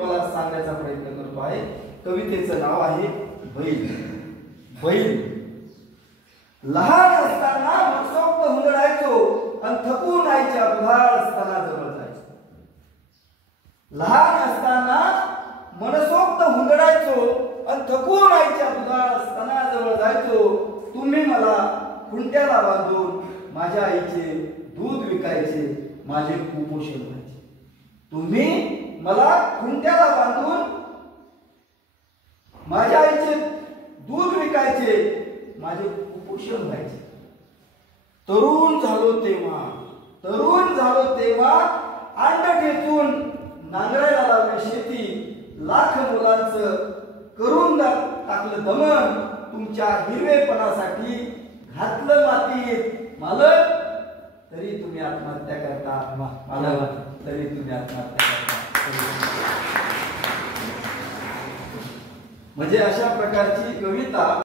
तुम्हाला सांगण्याचा प्रयत्न करतो आहे। कवितेचं नाव आहे बैल। बैल लहान असताना मनसोक्त हुंदडायचो आणि थकून आईच्या दुधाळ स्तनाजवळ जायचो। लहान असताना मनसोक्त हुंदडायचो आणि थकून आईच्या दुधाळ स्तनाजवळ जायचो। तुम्ही मला खुंट्याला बांधून माझ्या आईचे दूध विकायचे, माझे कुपोषण व्हायचे। तुम्ही मला खुंट्याला बांधून माझ्या आईचे दूध विकायचे, माझे कुपोषण व्हायचे। तरुण झालो तेव्हा अंड ठेचून नांगरायला लावली शेती। लाख मुलांचं करून टाकलं दमन, तुमच्या हिरवेपणासाठी घातलं मातीत मालक, तरी तुम्ही आत्महत्या करता मालक, तरी तुम्ही आत्महत्या करता। म्हणजे अशा प्रकारची कविता